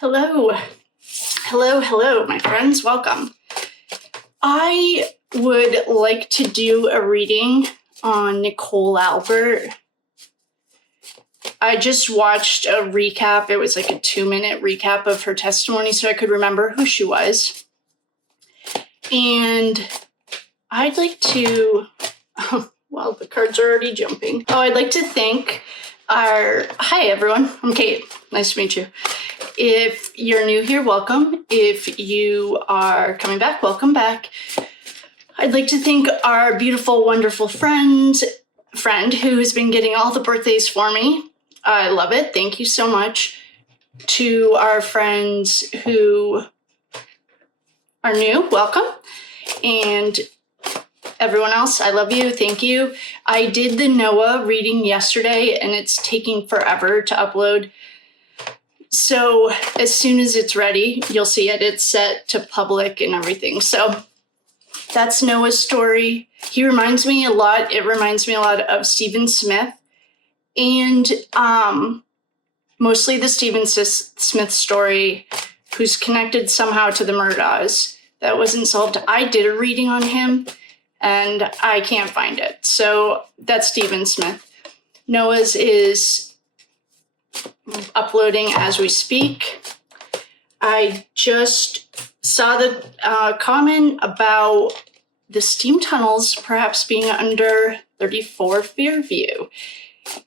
Hello. Hello, my friends. Welcome. I would like to do a reading on Nicole Albert. I just watched a recap. It was like a 2-minute recap of her testimony so I could remember who she was. And I'd like to, well, the cards are already jumping. I'd like to thank hi everyone, I'm Kate. Nice to meet you. If you're new here, welcome. If you are coming back, welcome back. I'd like to thank our beautiful, wonderful friend who has been getting all the birthdays for me. I love it. Thank you so much. To our friends who are new, welcome. And everyone else, I love you. Thank you. I did the Noah reading yesterday, and it's taking forever to upload. So as soon as it's ready, you'll see it. It's set to public and everything. So that's Noah's story. He reminds me a lot. It reminds me a lot of Stephen Smith, and mostly the Stephen Smith story, who's connected somehow to the Murdaughs. That wasn't solved. I did a reading on him, and I can't find it. So that's Stephen Smith. Noah's is uploading as we speak. I just saw the comment about the steam tunnels perhaps being under 34 Fairview.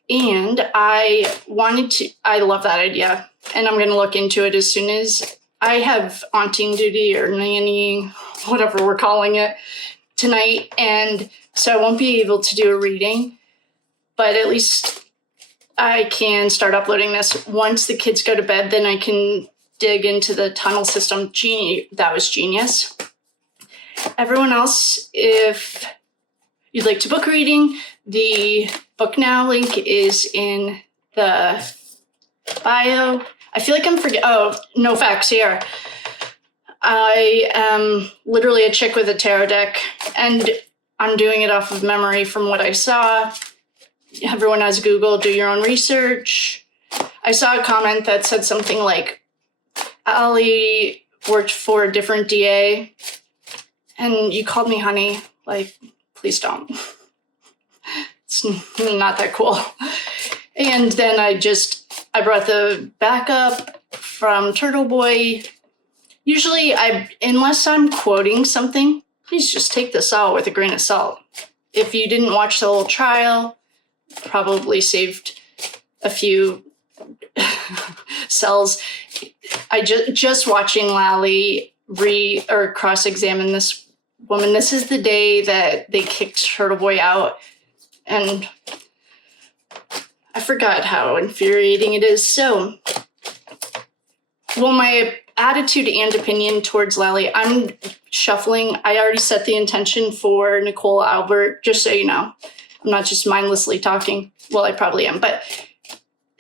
And I love that idea. And I'm going to look into it as soon as I have aunting duty or nannying, whatever we're calling it, tonight. And so I won't be able to do a reading, but at least I can start uploading this. Once the kids go to bed, then I can dig into the tunnel system. That was genius. Everyone else, if you'd like to book a reading, the Book Now link is in the bio. I feel like I'm forgetting. Oh, no facts here. I am literally a chick with a tarot deck, and I'm doing it off of memory from what I saw. Everyone has Google, do your own research. I saw a comment that said something like, Allie worked for a different DA, and you called me honey. Like, please don't. It's not that cool. And then I brought the backup from Turtleboy. Usually, unless I'm quoting something, please just take this all with a grain of salt. If you didn't watch the whole trial, probably saved a few cells. I just watching Lally cross-examine this woman. This is the day that they kicked Turtleboy out, and I forgot how infuriating it is. So, well, my attitude and opinion towards Lally, I'm shuffling. I already set the intention for Nicole Albert, just so you know. I'm not just mindlessly talking. Well, I probably am, but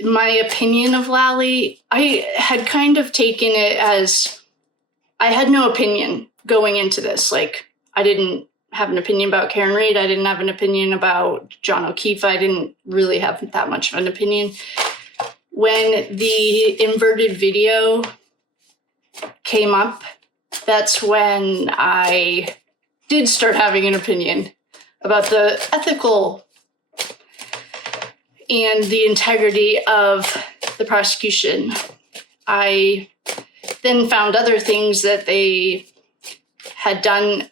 my opinion of Lally, I had kind of taken it as I had no opinion going into this. Like, I didn't have an opinion about Karen Reid. I didn't have an opinion about John O'Keefe. I didn't really have that much of an opinion. When the inverted video came up, that's when I did start having an opinion about the ethical and the integrity of the prosecution. I then found other things that they had done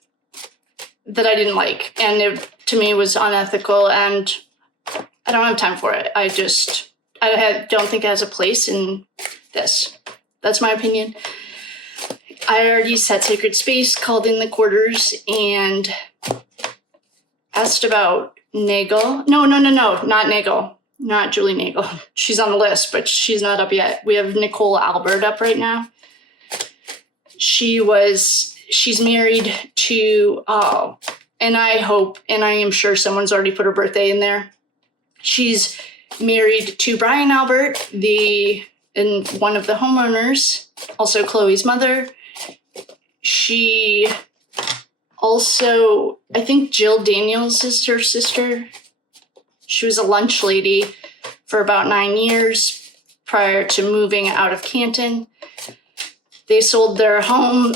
that I didn't like, and it, to me, was unethical, and I don't have time for it. I don't think it has a place in this. That's my opinion. I already set sacred space, called in the quarters, and asked about Nagel. No, not Nagel. Not Julie Nagel. She's on the list, but she's not up yet. We have Nicole Albert up right now. She's married to, and I hope, and I am sure someone's already put her birthday in there. She's married to Brian Albert, one of the homeowners, also Chloe's mother. She also, I think Jill Daniels is her sister. She was a lunch lady for about 9 years prior to moving out of Canton. They sold their home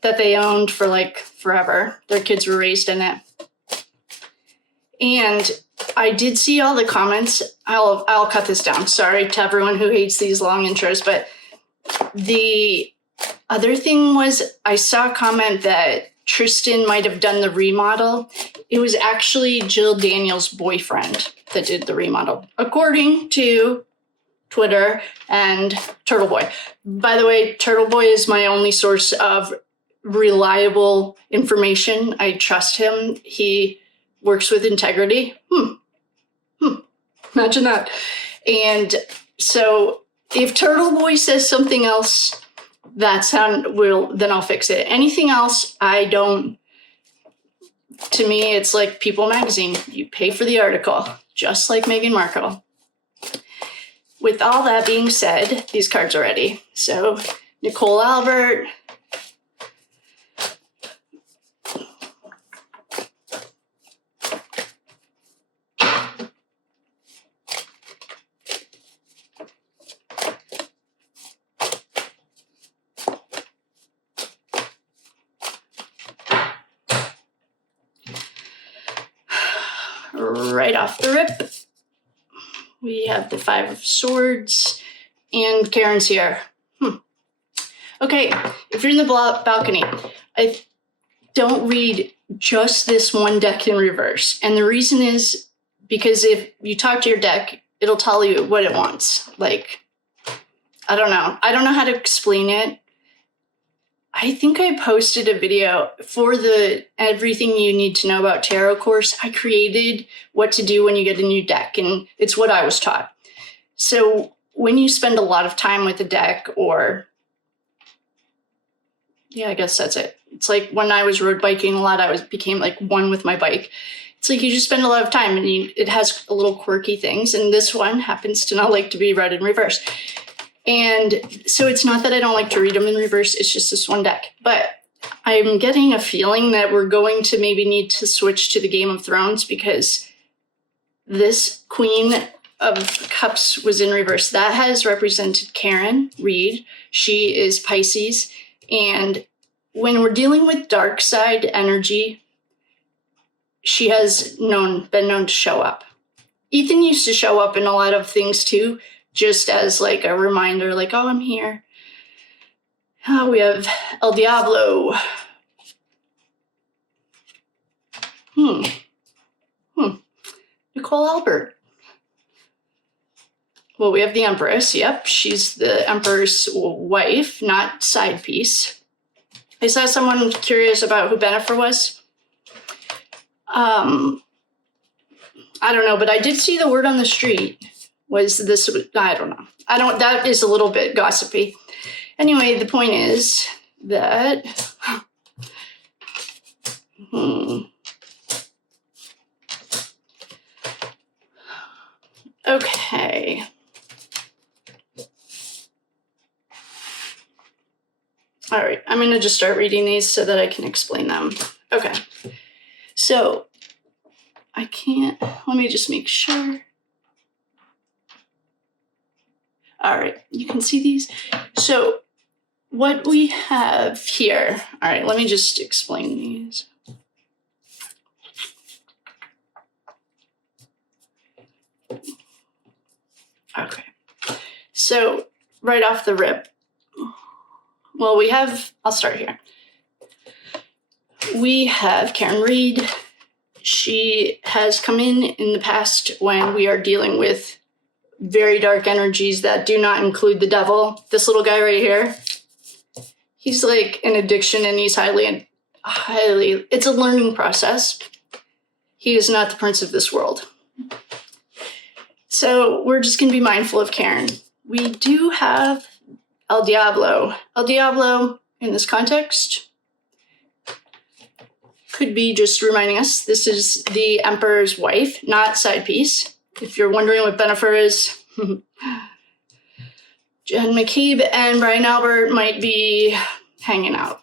that they owned for like forever. Their kids were raised in it. And I did see all the comments. I'll cut this down. Sorry to everyone who hates these long intros, but the other thing was I saw a comment that Tristan might have done the remodel. It was actually Jill Daniels' boyfriend that did the remodel, according to Twitter and Turtleboy. By the way, Turtleboy is my only source of reliable information. I trust him. He works with integrity. Imagine that. And so if Turtleboy says something else, then I'll fix it. Anything else, I don't. To me, it's like People Magazine. You pay for the article, just like Meghan Markle. With all that being said, these cards are ready. So, Nicole Albert. Right off the rip, we have the Five of Swords, and Karen's here. Okay, if you're in the balcony, I don't read just this one deck in reverse. And the reason is because if you talk to your deck, it'll tell you what it wants. Like, I don't know how to explain it. I think I posted a video for the Everything You Need to Know About Tarot course. I created what to do when you get a new deck, and it's what I was taught. So when you spend a lot of time with a deck, I guess that's it. It's like when I was road biking a lot, became like one with my bike. It's like you just spend a lot of time, and it has a little quirky things, and this one happens to not like to be read in reverse. And so it's not that I don't like to read them in reverse, it's just this one deck. But I'm getting a feeling that we're going to maybe need to switch to the Game of Thrones because this Queen of Cups was in reverse. That has represented Karen Reed. She is Pisces. And when we're dealing with dark side energy, she has been known to show up. Ethan used to show up in a lot of things too, just as like a reminder, like, oh, I'm here. Oh, we have El Diablo. Nicole Albert. Well, we have the Empress. Yep, she's the Emperor's wife, not side piece. I saw someone curious about who Bennifer was. I don't know, but I did see the word on the street. Was this, I don't know. That is a little bit gossipy. Anyway, the point is that, okay. All right, I'm going to just start reading these so that I can explain them. Okay, so let me just make sure. All right, you can see these. So what we have here, all right, let me just explain these. Okay, so right off the rip, well, I'll start here. We have Karen Reed. She has come in the past when we are dealing with very dark energies that do not include the devil. This little guy right here, he's like an addiction, and he's highly, it's a learning process. He is not the prince of this world. So we're just going to be mindful of Karen. We do have El Diablo. El Diablo, in this context, could be just reminding us this is the Emperor's wife, not side piece. If you're wondering what Bennifer is, Jen McCabe and Brian Albert might be hanging out.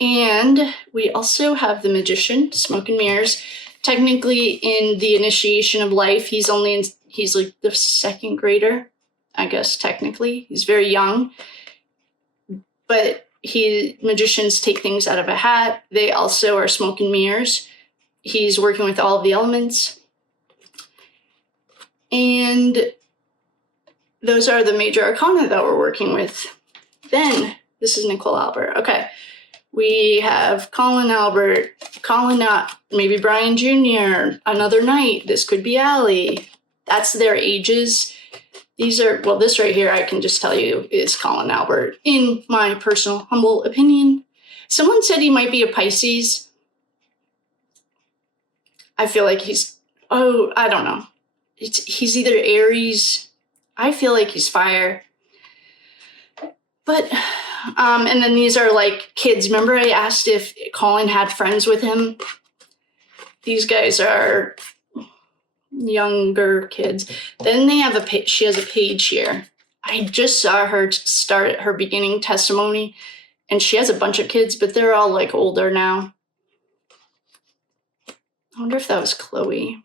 And we also have the Magician, Smoke and Mirrors. Technically, in the initiation of life, he's like the second grader, I guess, technically. He's very young. but magicians take things out of a hat. They also are smoke and mirrors. He's working with all of the elements. And those are the major arcana that we're working with. Then, this is Nicole Albert. Okay. We have Colin Albert, maybe Brian Jr., another knight. This could be Allie. That's their ages. These are, well, this right here, I can just tell you, is Colin Albert, in my personal, humble opinion. Someone said he might be a Pisces. I feel like I don't know. He's either Aries. I feel like he's fire. But, and then these are like kids. Remember I asked if Colin had friends with him? These guys are younger kids. Then they have she has a page here. I just saw her start her beginning testimony, and she has a bunch of kids, but they're all like older now. I wonder if that was Chloe.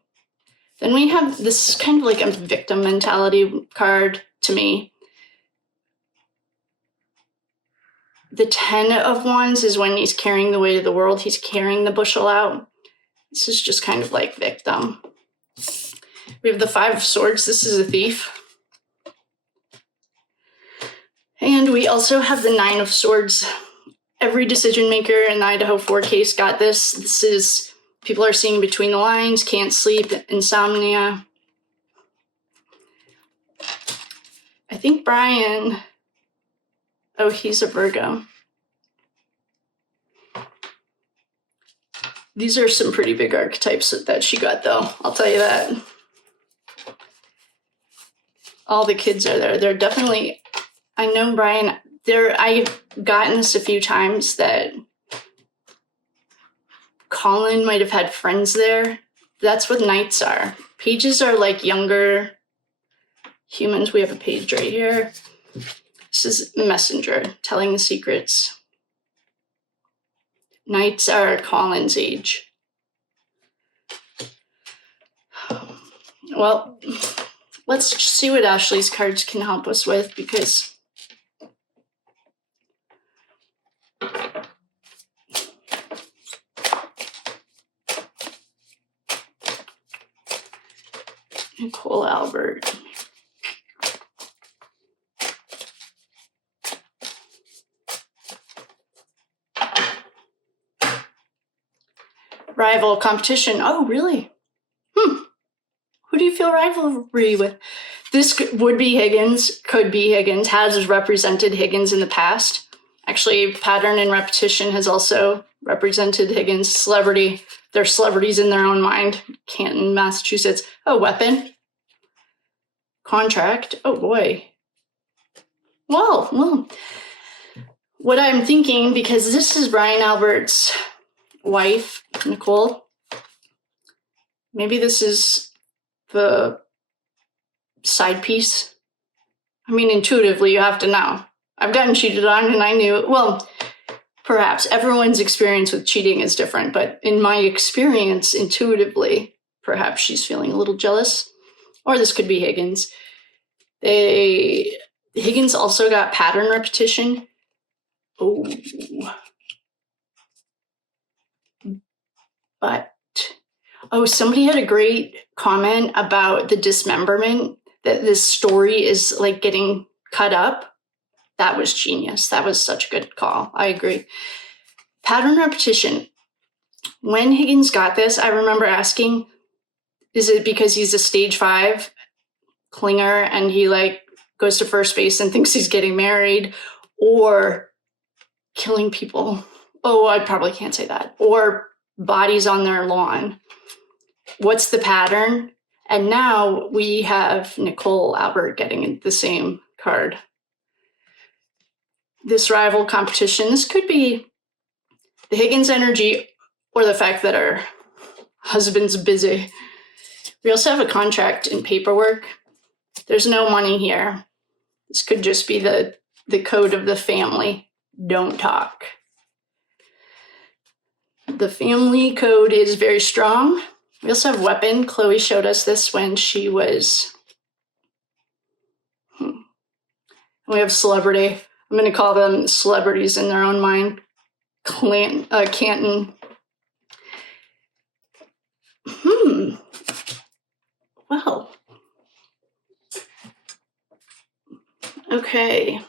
Then we have this kind of like a victim mentality card to me. The 10 of Wands is when he's carrying the weight of the world. He's carrying the bushel out. This is just kind of like victim. We have the 5 of Swords. This is a thief. And we also have the 9 of Swords. Every decision maker in the Idaho 4 case got this. This is, people are seeing between the lines, can't sleep, insomnia. I think Brian, oh, he's a Virgo. These are some pretty big archetypes that she got, though. I'll tell you that. All the kids are there. They're definitely, I know Brian, I've gotten this a few times that Colin might have had friends there. That's what knights are. Pages are like younger humans. We have a page right here. This is the messenger telling the secrets. Knights are Colin's age. Well, let's see what Ashley's cards can help us with, because Nicole Albert. Rival competition. Oh, really? Who do you feel rivalry with? This would be Higgins, could be Higgins, has represented Higgins in the past. Actually, pattern and repetition has also represented Higgins. Celebrity. They're celebrities in their own mind. Canton, Massachusetts. Oh, weapon. Contract. Oh, boy. Well, what I'm thinking, because this is Brian Albert's wife, Nicole. Maybe this is the side piece. I mean, intuitively, you have to know. I've gotten cheated on, and I knew, well, perhaps everyone's experience with cheating is different, but in my experience, intuitively, perhaps she's feeling a little jealous. Or this could be Higgins. Higgins also got pattern repetition. Oh. But, somebody had a great comment about the dismemberment, that this story is like getting cut up. That was genius. That was such a good call. I agree. Pattern repetition. When Higgins got this, I remember asking, is it because he's a stage 5 clinger and he like goes to first base and thinks he's getting married, or killing people? Oh, I probably can't say that. Or bodies on their lawn. What's the pattern? And now we have Nicole Albert getting the same card. This rival competition, this could be the Higgins energy or the fact that our husband's busy. We also have a contract and paperwork. There's no money here. This could just be the code of the family. Don't talk. The family code is very strong. We also have weapon. Chloe showed us this when she was... We have celebrity. I'm going to call them celebrities in their own mind. Canton. Well. Okay.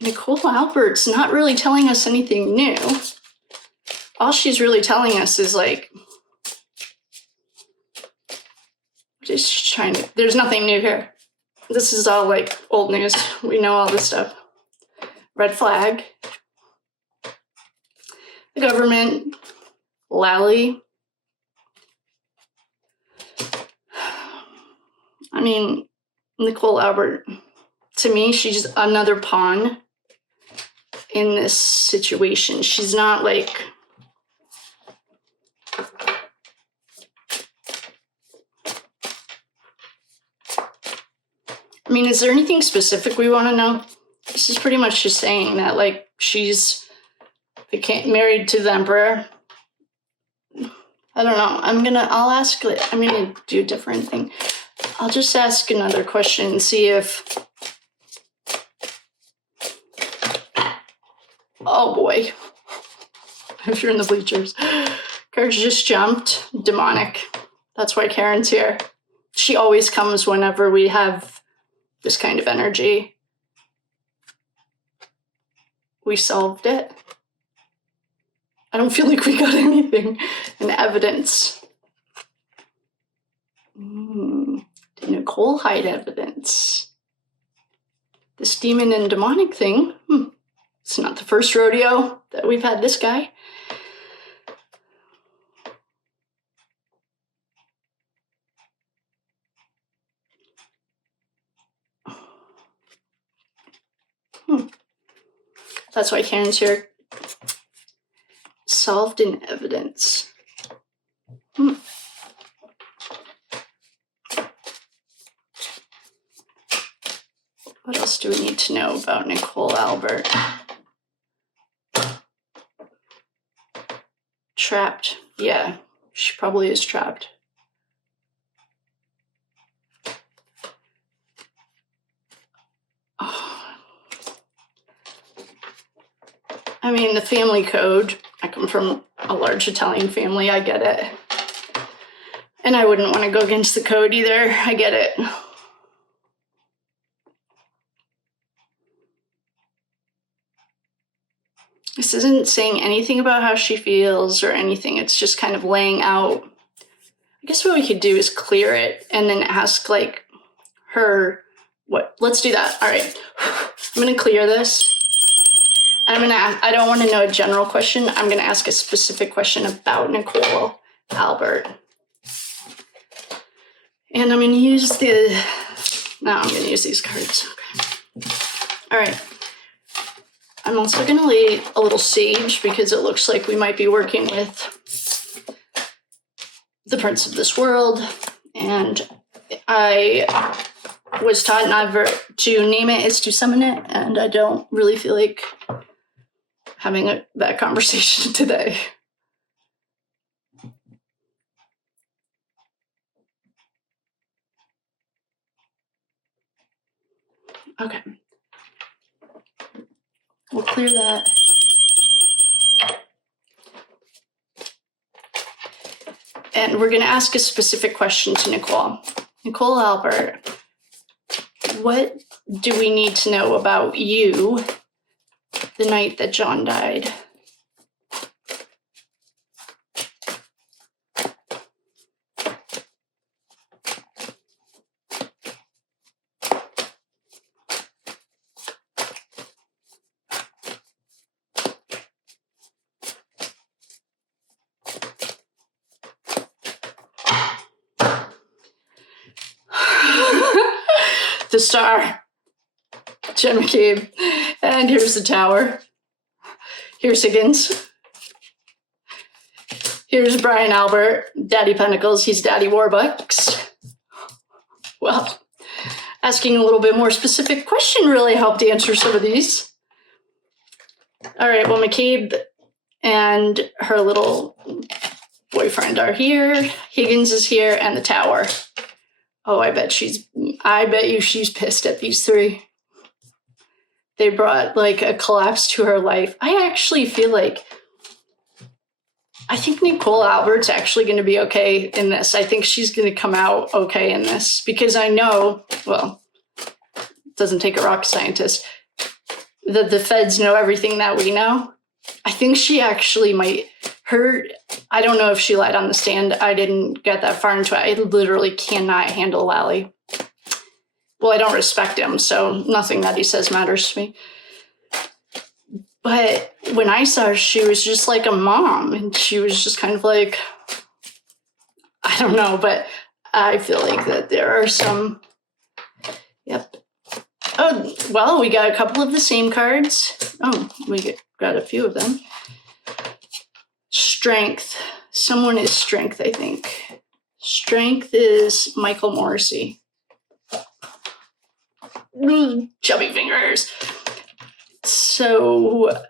Nicole Albert's not really telling us anything new. All she's really telling us is like, just trying to, there's nothing new here. This is all like old news. We know all this stuff. Red flag. The government. Lally. I mean, Nicole Albert, to me, she's another pawn in this situation. She's not like, I mean, is there anything specific we want to know? This is pretty much just saying that, like, she's married to the Emperor. I don't know. I'm gonna do a different thing. I'll just ask another question and see if, oh boy. If you're in the bleachers. Courage just jumped. Demonic. That's why Karen's here. She always comes whenever we have this kind of energy. We solved it. I don't feel like we got anything in evidence. Did Nicole hide evidence? This demon and demonic thing. It's not the first rodeo that we've had this guy. That's why Karen's here. Solved in evidence. What else do we need to know about Nicole Albert? Trapped. Yeah, she probably is trapped. I mean, the family code. I come from a large Italian family. I get it. And I wouldn't want to go against the code either. I get it. This isn't saying anything about how she feels or anything. It's just kind of laying out. I guess what we could do is clear it and then ask, like, her what. Let's do that. All right. I'm going to clear this. And I don't want to know a general question. I'm going to ask a specific question about Nicole Albert. And I'm going to use I'm going to use these cards. Okay. All right. I'm also going to lay a little sage because it looks like we might be working with the Prince of this world. And I was taught never to name it is to summon it. And I don't really feel like having that conversation today. Okay. We'll clear that. And we're going to ask a specific question to Nicole. Nicole Albert, what do we need to know about you the night that John died? The star, Jen McCabe, and here's the tower. Here's Higgins. Here's Brian Albert, Daddy Pentacles. He's Daddy Warbucks. Well, asking a little bit more specific question really helped answer some of these. All right, well, McCabe and her little boyfriend are here. Higgins is here, and the tower. Oh, I bet you she's pissed at these three. they brought like a collapse to her life. I actually feel like I think Nicole Albert's actually going to be okay in this. I think she's going to come out okay in this because I know, well, it doesn't take a rocket scientist, that the feds know everything that we know. I think she actually might, I don't know if she lied on the stand. I didn't get that far into it. I literally cannot handle Lally. Well, I don't respect him, so nothing that he says matters to me. But when I saw her, she was just like a mom, and she was just kind of like, I don't know, but I feel like that there are some, yep. Oh, well, we got a couple of the same cards. Oh, we got a few of them. Strength. Someone is strength, I think. Strength is Michael Morrissey. Chubby fingers. So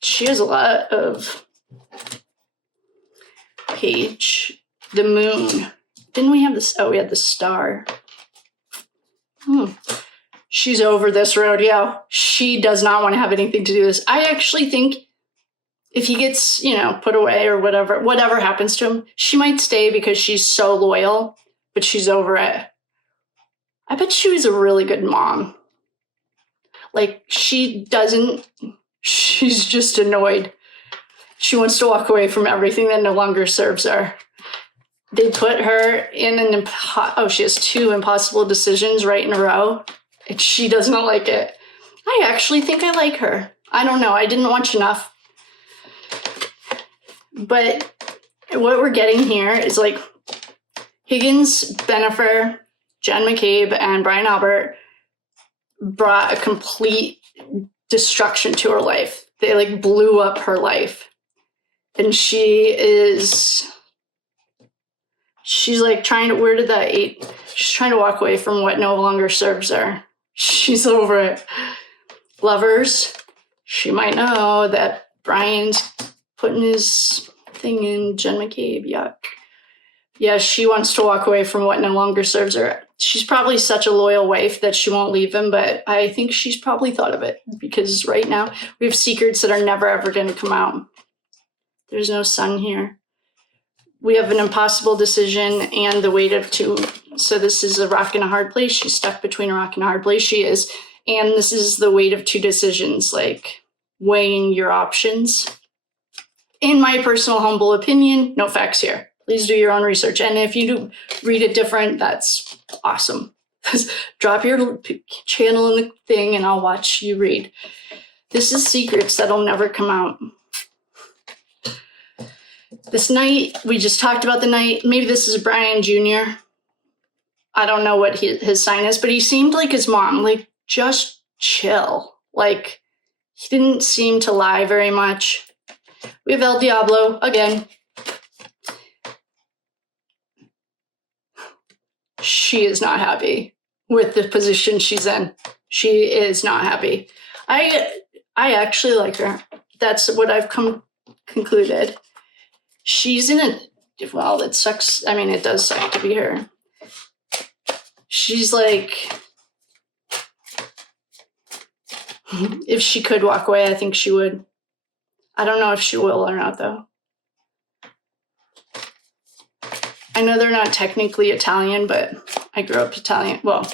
she has a lot of page. The moon. Didn't we have this? Oh, we had the star. She's over this road. Yeah, she does not want to have anything to do with this. I actually think if he gets, put away or whatever happens to him, she might stay because she's so loyal, but she's over it. I bet she was a really good mom. Like, she's just annoyed. She wants to walk away from everything that no longer serves her. They put her in she has 2 impossible decisions right in a row, and she does not like it. I actually think I like her. I don't know. I didn't watch enough. But what we're getting here is like Higgins, Bennifer, Jen McCabe, and Brian Albert brought a complete destruction to her life. They like blew up her life. And she's like she's trying to walk away from what no longer serves her. She's over it. Lovers, she might know that Brian's putting his thing in Jen McCabe. Yuck. Yeah, she wants to walk away from what no longer serves her. She's probably such a loyal wife that she won't leave him, but I think she's probably thought of it because right now we have secrets that are never ever going to come out. There's no sun here. We have an impossible decision and the weight of 2. So this is a rock and a hard place. She's stuck between a rock and a hard place. She is. And this is the weight of 2 decisions, like weighing your options. In my personal humble opinion, no facts here. Please do your own research. And if you do read it different, that's awesome. Drop your channel in the thing and I'll watch you read. This is secrets that'll never come out. This knight, we just talked about the knight. Maybe this is Brian Jr. I don't know what his sign is, but he seemed like his mom, like just chill. Like he didn't seem to lie very much. We have El Diablo again. She is not happy with the position she's in. She is not happy. I actually like her. That's what I've concluded. She's in well, it sucks. I mean, it does suck to be her. She's like, if she could walk away, I think she would. I don't know if she will or not, though. I know they're not technically Italian, but I grew up Italian. Well,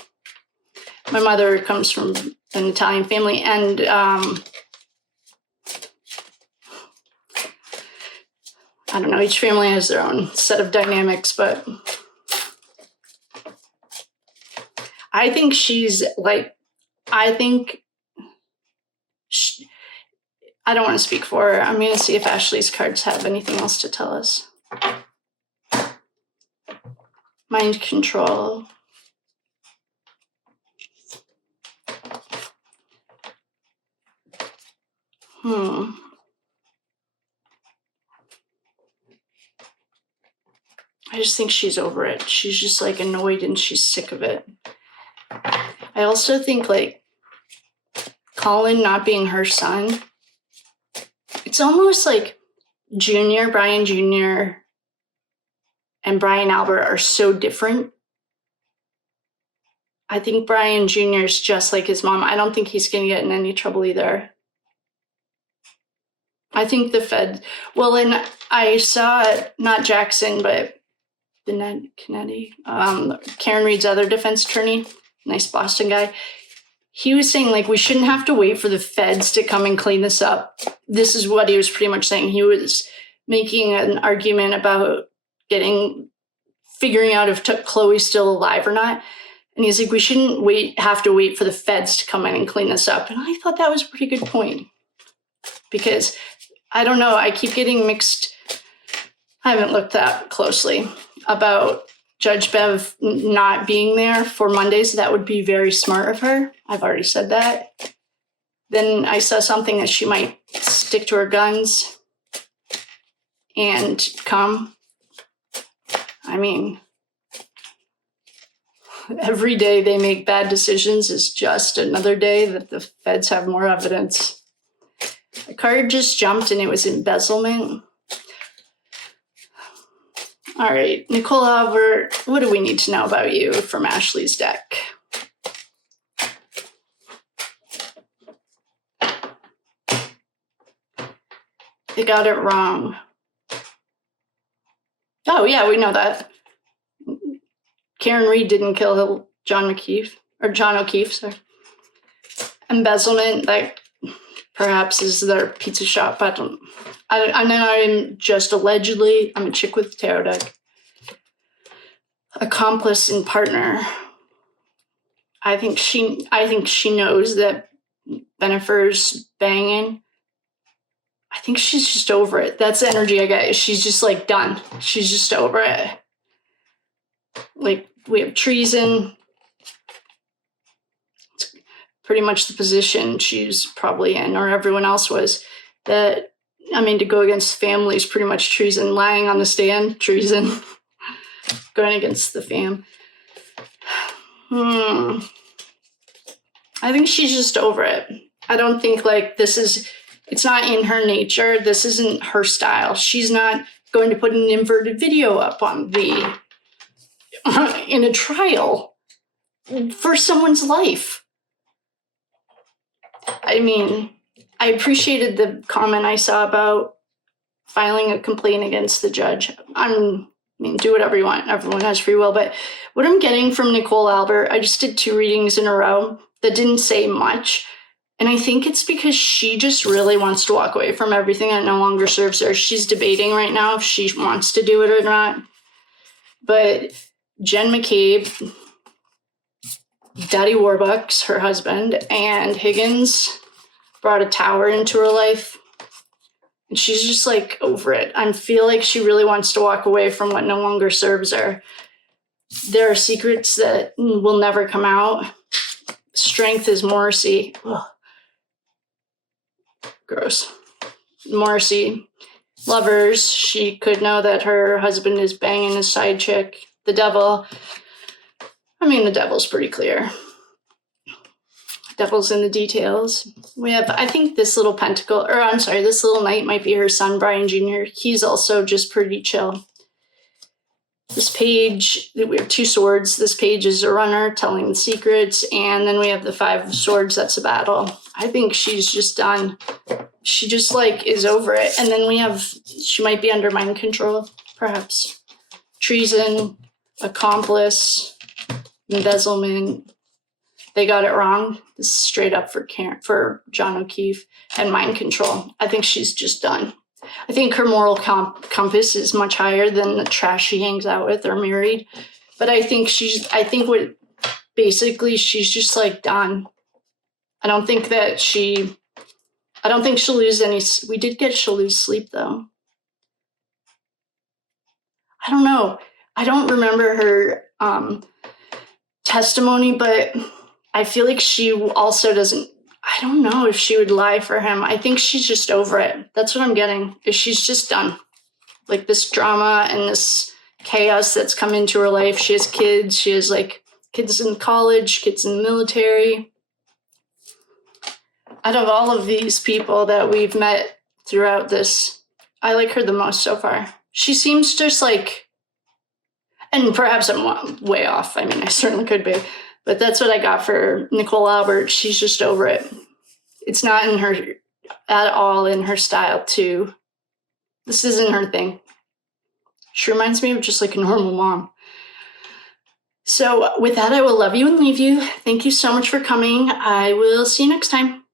my mother comes from an Italian family, and I don't know, each family has their own set of dynamics, but I think she's like, I don't want to speak for her. I'm going to see if Ashley's cards have anything else to tell us. Mind control. I just think she's over it. She's just like annoyed and she's sick of it. I also think like Colin not being her son, it's almost like Brian Jr. and Brian Albert are so different I think Brian Jr. is just like his mom. I don't think he's going to get in any trouble either. I think the Fed, well, and I saw, not Jackson, but Kennedy, Karen Reed's other defense attorney, nice Boston guy. He was saying, like, we shouldn't have to wait for the feds to come and clean this up. This is what he was pretty much saying. He was making an argument about figuring out if Chloe's still alive or not. And he's like, we shouldn't have to wait for the feds to come in and clean this up. And I thought that was a pretty good point. Because, I don't know, I keep getting mixed, I haven't looked that closely, about Judge Bev not being there for Mondays. That would be very smart of her. I've already said that. Then I saw something that she might stick to her guns and come. I mean, every day they make bad decisions is just another day that the feds have more evidence. The card just jumped and it was embezzlement. All right, Nicole Albert, what do we need to know about you from Ashley's deck? They got it wrong. Oh, yeah, we know that. Karen Reed didn't kill John O'Keefe, sorry. Embezzlement, that perhaps is their pizza shop. I'm just allegedly, I'm a chick with a tarot deck. Accomplice and partner. I think she knows that Bennifer's banging. I think she's just over it. That's the energy I get. She's just like done. She's just over it. Like, we have treason. It's pretty much the position she's probably in, or everyone else was. That, I mean, to go against family is pretty much treason. Lying on the stand, treason. Going against the fam. I think she's just over it. I don't think, like, it's not in her nature. This isn't her style. She's not going to put an inverted video up on in a trial for someone's life. I mean, I appreciated the comment I saw about filing a complaint against the judge. I mean, do whatever you want. Everyone has free will. But what I'm getting from Nicole Albert, I just did 2 readings in a row that didn't say much. And I think it's because she just really wants to walk away from everything that no longer serves her. She's debating right now if she wants to do it or not. But Jen McCabe, Daddy Warbucks, her husband, and Higgins brought a tower into her life. And she's just like over it. I feel like she really wants to walk away from what no longer serves her. There are secrets that will never come out. Strength is Morrissey. Ugh. Gross. Morrissey. Lovers. She could know that her husband is banging his side chick. The devil. I mean, the devil's pretty clear. Devil's in the details. We have, I think this little this little knight might be her son, Brian Jr. He's also just pretty chill. This page, we have 2 swords. This page is a runner telling the secrets. And then we have the 5 of swords. That's a battle. I think she's just done. She just like is over it. And then we have, she might be under mind control, perhaps. Treason, accomplice, embezzlement. They got it wrong. This is straight up for John O'Keefe, and mind control. I think she's just done. I think her moral compass is much higher than the trash she hangs out with or married. But I think she's just like done. I don't think she'll lose any. She'll lose sleep though. I don't know. I don't remember her testimony, but I feel like she also doesn't, I don't know if she would lie for him. I think she's just over it. That's what I'm getting, is she's just done. Like this drama and this chaos that's come into her life. She has kids. She has like kids in college, kids in the military. Out of all of these people that we've met throughout this, I like her the most so far. She seems just like, and perhaps I'm way off. I mean, I certainly could be. But that's what I got for Nicole Albert. She's just over it. It's not in her at all in her style to. This isn't her thing. She reminds me of just like a normal mom. So with that, I will love you and leave you. Thank you so much for coming. I will see you next time.